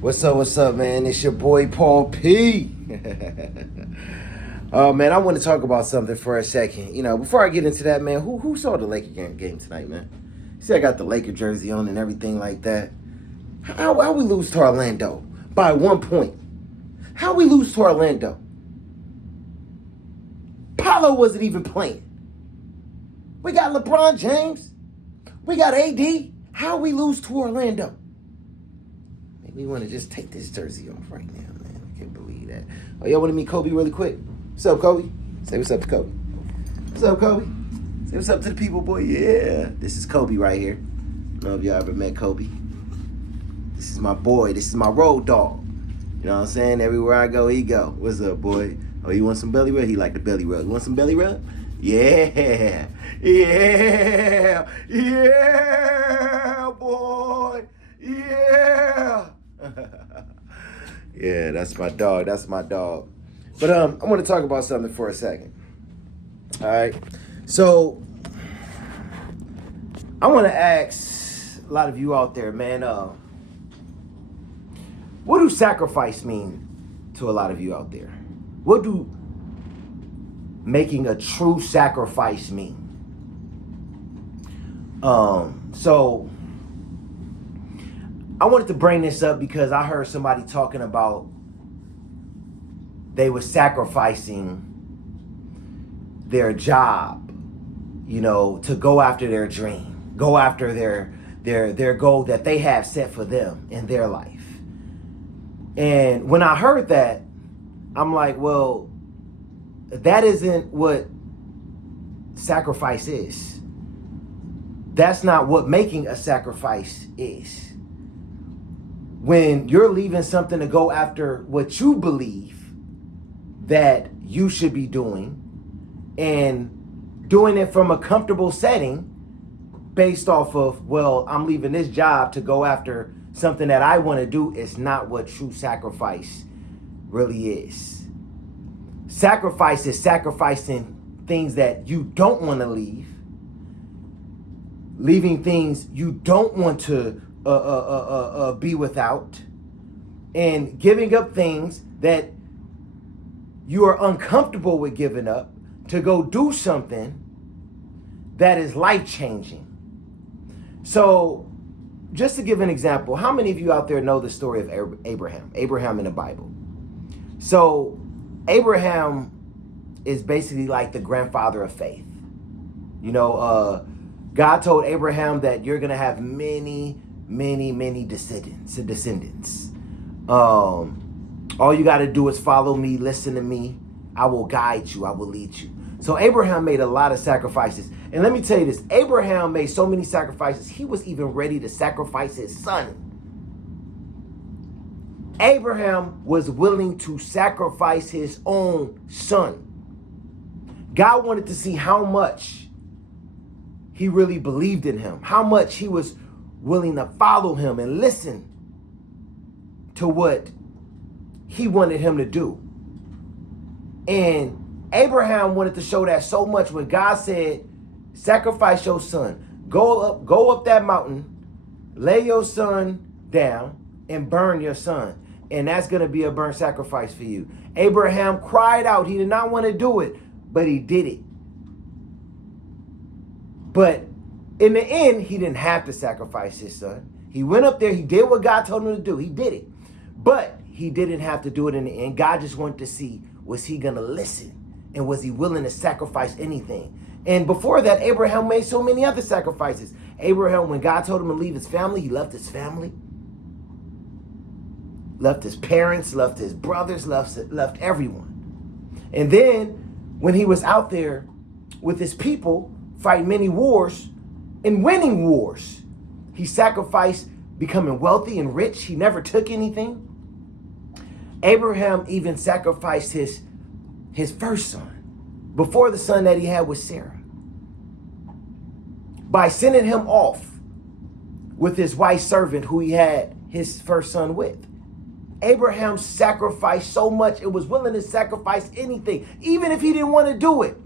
What's up, man? It's your boy Paul P. Oh man, I want to talk about something for a second. Before I get into that, man, who saw the Laker game tonight, man? See, I got the Laker jersey on and everything like that. How we lose to Orlando by 1 point? How we lose to Orlando? Paolo wasn't even playing. We got LeBron James. We got AD. How we lose to Orlando? Make me want to just take this jersey off right now, man. I can't believe that. Oh, y'all want to meet Kobe really quick? What's up, Kobe? Say what's up to Kobe. What's up, Kobe? Say what's up to the people, boy. Yeah, this is Kobe right here. I don't know if y'all ever met Kobe. This is my boy. This is my road dog. You know what I'm saying? Everywhere I go, he go. What's up, boy? Oh, you want some belly rub? He like the belly rub. You want some belly rub? Yeah. Yeah. Yeah, boy. Yeah. Yeah, that's my dog. That's my dog. But I want to talk about something for a second. All right. So I want to ask a lot of you out there, man, what do sacrifice mean to a lot of you out there? What do making a true sacrifice mean? So I wanted to bring this up because I heard somebody talking about they were sacrificing their job, to go after their dream, go after their goal that they have set for them in their life. And when I heard that, I'm like, well, that isn't what sacrifice is. That's not what making a sacrifice is. When you're leaving something to go after what you believe that you should be doing and doing it from a comfortable setting based off of, well, I'm leaving this job to go after something that I want to do, is not what true sacrifice really is. Sacrifice is sacrificing things that you don't want to leave, leaving things you don't want to be without, and giving up things that you are uncomfortable with giving up to go do something that is life-changing. So, just to give an example, how many of you out there know the story of Abraham in the Bible? So, Abraham is basically like the grandfather of faith. God told Abraham that you're going to have many descendants. All you got to do is follow me, listen to me. I will guide you. I will lead you. So Abraham made a lot of sacrifices. And let me tell you this, Abraham made so many sacrifices, he was even ready to sacrifice his son. Abraham was willing to sacrifice his own son. God wanted to see how much he really believed in him, how much he was willing to follow him and listen to what he wanted him to do. And Abraham wanted to show that so much when God said, sacrifice your son. Go up that mountain, lay your son down, and burn your son. And that's going to be a burnt sacrifice for you. Abraham cried out. He did not want to do it, but he did it. But in the end, he didn't have to sacrifice his son. He went up there. He did what God told him to do. He did it. But he didn't have to do it in the end. God just wanted to see, was he going to listen? And was he willing to sacrifice anything? And before that, Abraham made so many other sacrifices. Abraham, when God told him to leave his family, he left his family. Left his parents, left his brothers, left everyone. And then when he was out there with his people, fighting many wars and winning wars, he sacrificed becoming wealthy and rich. He never took anything. Abraham even sacrificed his first son before the son that he had with Sarah by sending him off with his wife's servant who he had his first son with. Abraham sacrificed so much, it was willing to sacrifice anything, even if he didn't want to do it.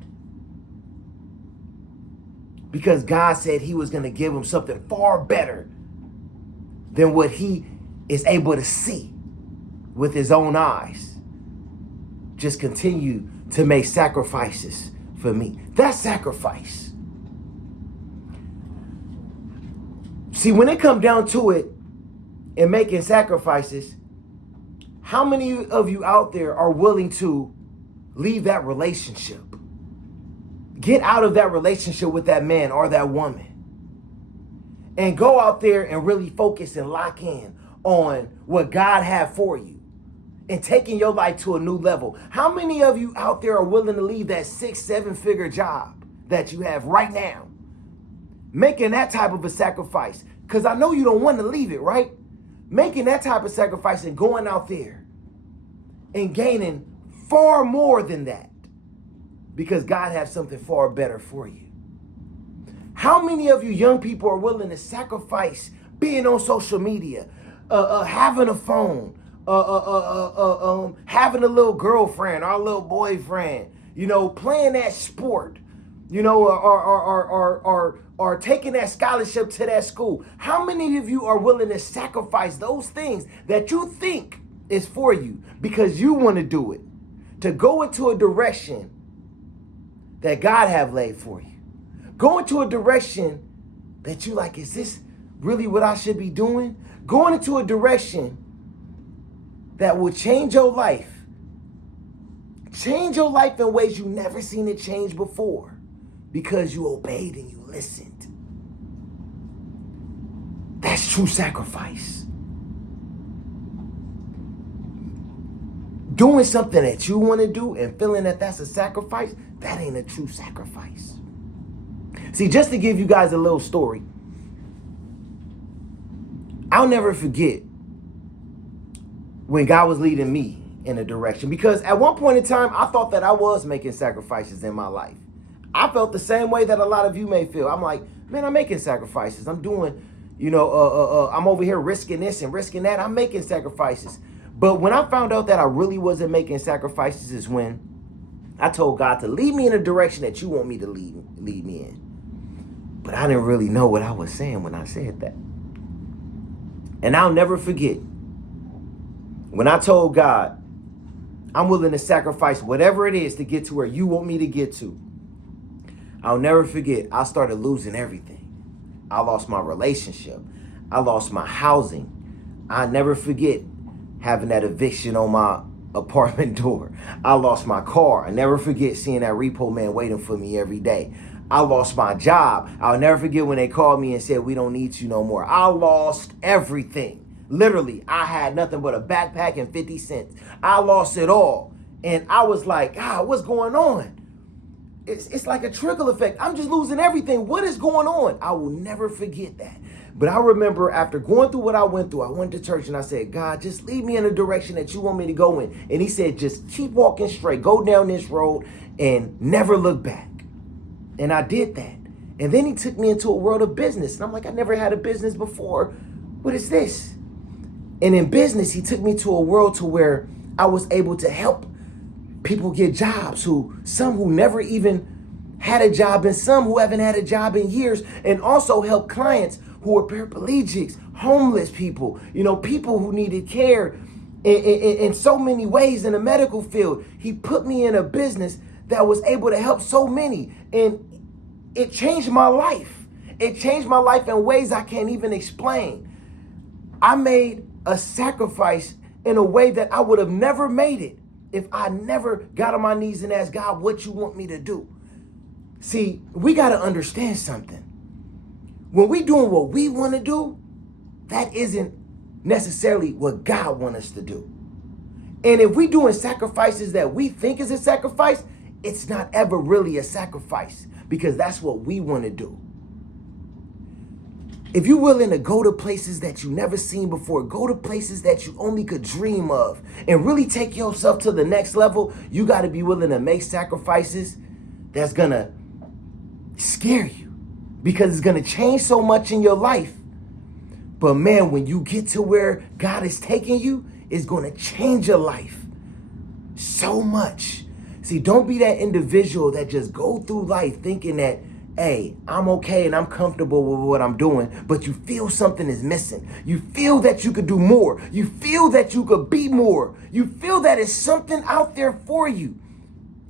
Because God said he was going to give him something far better than what he is able to see with his own eyes, just continue to make sacrifices for me. That's sacrifice. See, when it comes down to it and making sacrifices, how many of you out there are willing to leave that relationship? Get out of that relationship with that man or that woman and go out there and really focus and lock in on what God had for you and taking your life to a new level. How many of you out there are willing to leave that 6-7 figure job that you have right now? Making that type of a sacrifice. Because I know you don't want to leave it, right? Making that type of sacrifice and going out there and gaining far more than that. Because God has something far better for you. How many of you young people are willing to sacrifice being on social media, having a phone, having a little girlfriend or a little boyfriend, playing that sport, or taking that scholarship to that school? How many of you are willing to sacrifice those things that you think is for you because you want to do it, to go into a direction that God have laid for you? Go into a direction that you like, is this really what I should be doing? Going into a direction that will change your life. Change your life in ways you never seen it change before because you obeyed and you listened. That's true sacrifice. Doing something that you want to do and feeling that that's a sacrifice, that ain't a true sacrifice. See, just to give you guys a little story, I'll never forget when God was leading me in a direction, because at one point in time, I thought that I was making sacrifices in my life. I felt the same way that a lot of you may feel. I'm like, man, I'm making sacrifices. I'm doing, I'm over here risking this and risking that. I'm making sacrifices. But when I found out that I really wasn't making sacrifices is when I told God to lead me in a direction that you want me to lead me in. But I didn't really know what I was saying when I said that. And I'll never forget when I told God, I'm willing to sacrifice whatever it is to get to where you want me to get to. I'll never forget, I started losing everything. I lost my relationship. I lost my housing. I'll never forget having that eviction on my apartment door. I lost my car. I never forget seeing that repo man waiting for me every day. I lost my job. I'll never forget when they called me and said, we don't need you no more. I lost everything. Literally, I had nothing but a backpack and 50 cents. I lost it all. And I was like, God, what's going on? It's like a trickle effect. I'm just losing everything. What is going on? I will never forget that. But I remember after going through what I went through, I went to church and I said, God, just lead me in the direction that you want me to go in. And he said, just keep walking straight. Go down this road and never look back. And I did that. And then he took me into a world of business. And I'm like, I never had a business before. What is this? And in business, he took me to a world to where I was able to help people get jobs, some who never even had a job and some who haven't had a job in years, and also help clients who are paraplegics, homeless people, people who needed care in so many ways in the medical field. He put me in a business that was able to help so many, and it changed my life. It changed my life in ways I can't even explain. I made a sacrifice in a way that I would have never made it if I never got on my knees and asked God, what you want me to do? See, we got to understand something. When we doing what we want to do, that isn't necessarily what God wants us to do. And if we doing sacrifices that we think is a sacrifice, it's not ever really a sacrifice because that's what we want to do. If you're willing to go to places that you never seen before, go to places that you only could dream of, and really take yourself to the next level, you got to be willing to make sacrifices that's going to scare you because it's going to change so much in your life. But man, when you get to where God is taking you, it's going to change your life so much. See, don't be that individual that just go through life thinking that hey, I'm okay and I'm comfortable with what I'm doing, but you feel something is missing. You feel that you could do more. You feel that you could be more. You feel that it's something out there for you.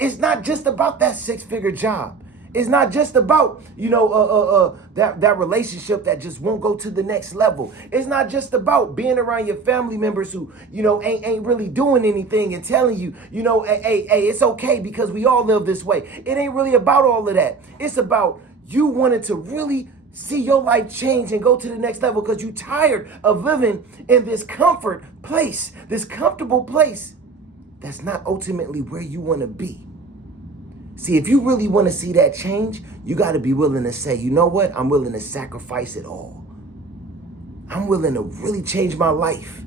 It's not just about that six-figure job. It's not just about, that relationship that just won't go to the next level. It's not just about being around your family members who, ain't really doing anything and telling you, hey, it's okay because we all live this way. It ain't really about all of that. It's about you wanting to really see your life change and go to the next level because you're tired of living in this comfort place, this comfortable place that's not ultimately where you want to be. See, if you really want to see that change, you got to be willing to say, you know what? I'm willing to sacrifice it all. I'm willing to really change my life.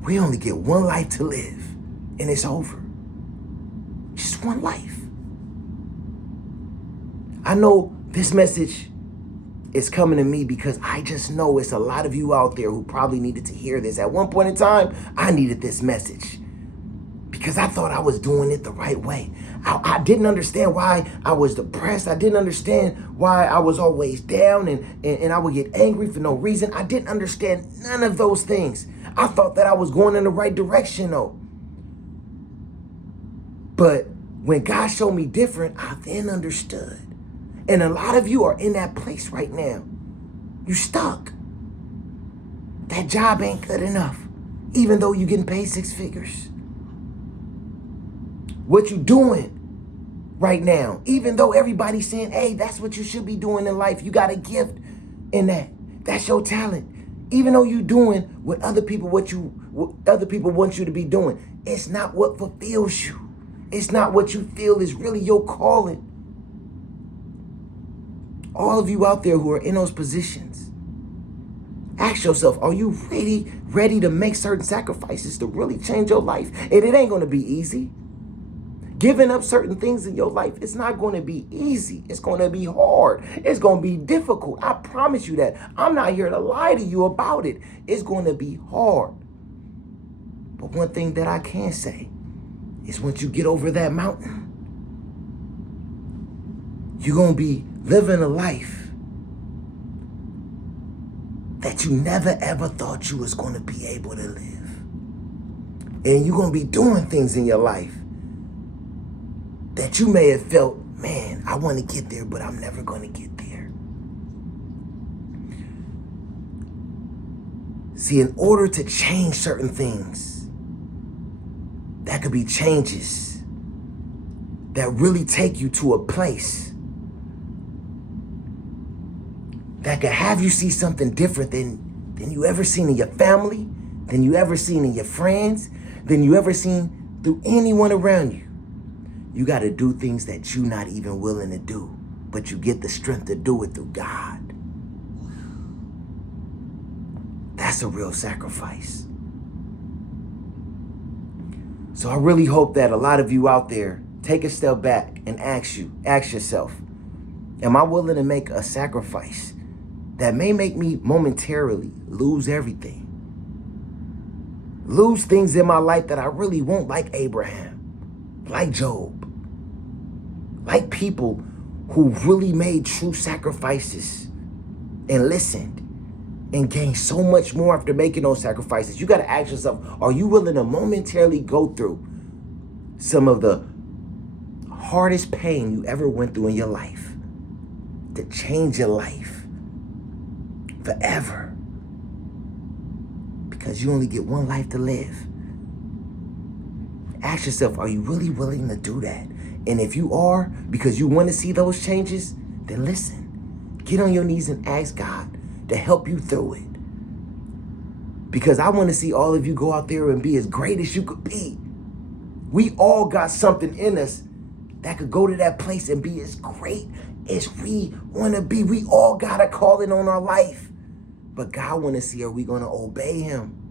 We only get one life to live, and it's over. Just one life. I know this message is coming to me because I just know it's a lot of you out there who probably needed to hear this. At one point in time, I needed this message because I thought I was doing it the right way. I didn't understand why I was depressed. I didn't understand why I was always down and I would get angry for no reason. I didn't understand none of those things. I thought that I was going in the right direction though. But when God showed me different, I then understood. And a lot of you are in that place right now. You stuck. That job ain't good enough, even though you're getting paid six figures. What you doing right now, even though everybody's saying, hey, that's what you should be doing in life. You got a gift in that. That's your talent. Even though you're doing what other people want you to be doing, it's not what fulfills you. It's not what you feel is really your calling. All of you out there who are in those positions, ask yourself, are you ready to make certain sacrifices to really change your life? And it ain't going to be easy. Giving up certain things in your life, it's not going to be easy. It's going to be hard. It's going to be difficult. I promise you that. I'm not here to lie to you about it. It's going to be hard. But one thing that I can say is once you get over that mountain, you're going to be living a life that you never ever thought you was going to be able to live. And you're going to be doing things in your life that you may have felt, man, I want to get there, but I'm never going to get there. See, in order to change certain things, that could be changes that really take you to a place that could have you see something different than you ever seen in your family, than you ever seen in your friends, than you ever seen through anyone around you. You got to do things that you're not even willing to do, but you get the strength to do it through God. That's a real sacrifice. So I really hope that a lot of you out there take a step back and ask yourself, am I willing to make a sacrifice that may make me momentarily lose everything? Lose things in my life that I really want, like Abraham, like Job, like people who really made true sacrifices and listened and gained so much more after making those sacrifices. You got to ask yourself, are you willing to momentarily go through some of the hardest pain you ever went through in your life to change your life forever? Because you only get one life to live. Ask yourself, are you really willing to do that? And if you are, because you want to see those changes, then listen. Get on your knees and ask God to help you through it. Because I want to see all of you go out there and be as great as you could be. We all got something in us that could go to that place and be as great as we want to be. We all got a calling on our life. But God want to see, are we going to obey him?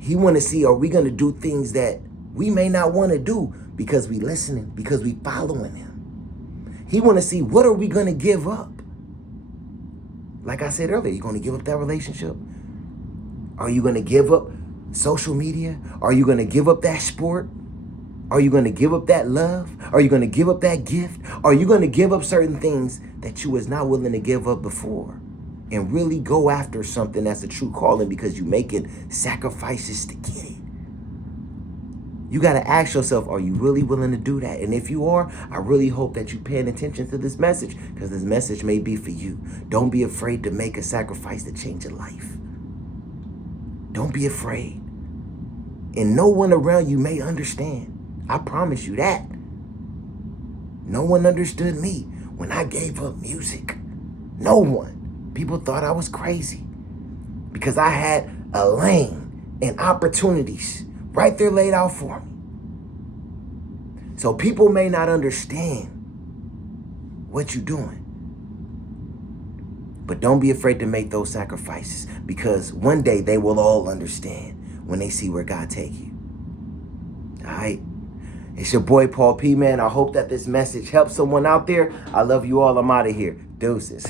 He want to see, are we going to do things that we may not want to do because we listening, because we following him? He want to see, what are we going to give up? Like I said earlier, you going to give up that relationship? Are you going to give up social media? Are you going to give up that sport? Are you going to give up that love? Are you going to give up that gift? Are you going to give up certain things that you was not willing to give up before? And really go after something that's a true calling because you're making sacrifices to get it. You got to ask yourself, are you really willing to do that? And if you are, I really hope that you're paying attention to this message, because this message may be for you. Don't be afraid to make a sacrifice to change your life. Don't be afraid. And no one around you may understand. I promise you that. No one understood me when I gave up music. No one. People thought I was crazy because I had a lane and opportunities right there laid out for me. So people may not understand what you're doing. But don't be afraid to make those sacrifices, because one day they will all understand when they see where God take you. All right? It's your boy, Paul P, man. I hope that this message helps someone out there. I love you all. I'm out of here. Deuces.